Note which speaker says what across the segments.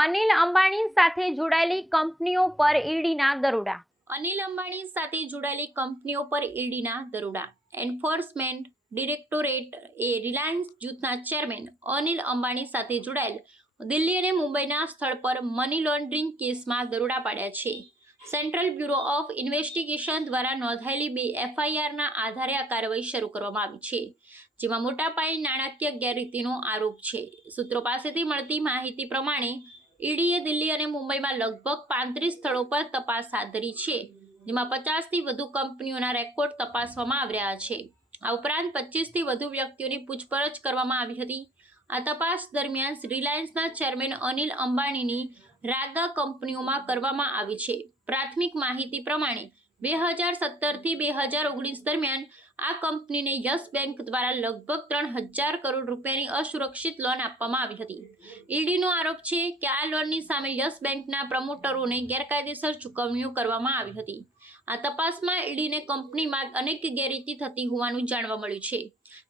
Speaker 1: અનિલ અંબાણી સાથે જોડાયેલી કંપનીઓ પર ઈડીના દરોડા.
Speaker 2: અનિલ અંબાણી સાથે જોડાયેલી કંપનીઓ પર ઈડીના દરોડા. એન્ફોર્સમેન્ટ ડિરેક્ટોરેટ એ રિલાયન્સ જૂથના ચેરમેન અનિલ અંબાણી સાથે જોડાયેલ દિલ્હી અને મુંબઈના સ્થળ પર મની લોન્ડરિંગ કેસમાં દરોડા પાડ્યા છે. સેન્ટ્રલ બ્યુરો ઓફ ઇન્વેસ્ટિગેશન દ્વારા નોંધાયેલી બે એફઆઈઆરના આધારે આ કાર્યવાહી શરૂ કરવામાં આવી છે, જેમાં મોટા પાયે નાણાકીય ગેરરીતિનો આરોપ છે. સૂત્રો પાસેથી મળતી માહિતી પ્રમાણે ઈડીએ, દિલ્હી અને મુંબઈમાં લગભગ પાંત્રીસ સ્થળો પર તપાસ હાથ ધરી છે, જેમાં પચાસથી વધુ કંપનીઓના રેકોર્ડ તપાસવામાં આવ્યા છે. આ ઉપરાંત પચીસથી વધુ વ્યક્તિઓની પૂછપરછ કરવામાં આવી હતી. આ તપાસ દરમિયાન રિલાયન્સના ચેરમેન અનિલ અંબાણીની રાગા કંપનીઓમાં કરવામાં આવી છે. પ્રાથમિક માહિતી પ્રમાણે બે હજાર સત્તરથી બે હજાર ઓગણીસ દરમિયાન આ કંપનીને યસ બેંક દ્વારા લગભગ ત્રણ હજાર કરોડ રૂપિયાની અસુરક્ષિત લોન આપવામાં આવી હતી. ઈડીનો આરોપ છે કે આ લોનની સામે યસ બેંકના પ્રમોટરોને ગેરકાયદેસર ચૂકવણીઓ કરવામાં આવી હતી. આ તપાસમાં ઈડીને કંપનીમાં અનેક ગેરરીતિ થતી હોવાનું જાણવા મળ્યું છે.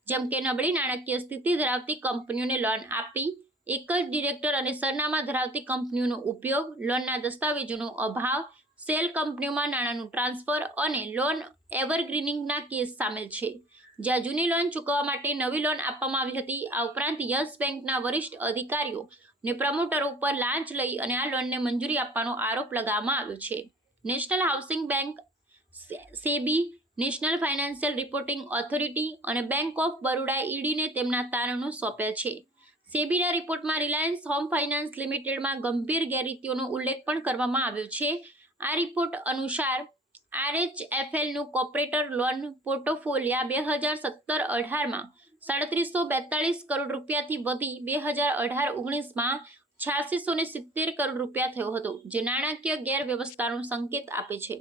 Speaker 2: જેમ કે નબળી નાણાકીય સ્થિતિ ધરાવતી કંપનીઓને લોન આપી, એક જ ડિરેક્ટર અને સરનામા ધરાવતી કંપનીઓનો ઉપયોગ, લોનના દસ્તાવેજોનો અભાવ સેલ કંપનીઓમાં નાણાંનું ટ્રાન્સફર અને લોન એવરગ્રીનિંગના કેસ સામેલ છે. જ્યાં જૂની લોન ચૂકવવા માટે નવી લોન આપવામાં આવી હતી. આ ઉપરાંત યસ બેંકના વરિષ્ઠ અધિકારીઓ ને પ્રમોટરો ઉપર લાંચ લઈ અને આ લોનને મંજૂરી આપવાનો આરોપ લગાવવામાં આવ્યો છે. National housing bank, SEBI, national financial reporting authority અને બેંક ઓફ બરોડા ઈડીને તેમના તારણો સોંપ્યા છે. સેબીના રિપોર્ટમાં રિલાયન્સ હોમ ફાઇનાન્સ લિમિટેડમાં ગંભીર ગેરરીતિઓનો ઉલ્લેખ પણ કરવામાં આવ્યો છે. આ રિપોર્ટ અનુસાર આરએચએફએલનું કોર્પોરેટર લોન પોર્ટોફોલિયા બે હજાર સત્તર અઢારમાં સાડત્રીસો બેતાળીસ કરોડ રૂપિયાથી વધી બે હજાર અઢાર ઓગણીસમાં છ્યાસીસો ને સિત્તેર કરોડ રૂપિયા થયો હતો, જે નાણાકીય ગેરવ્યવસ્થાનો સંકેત આપે છે.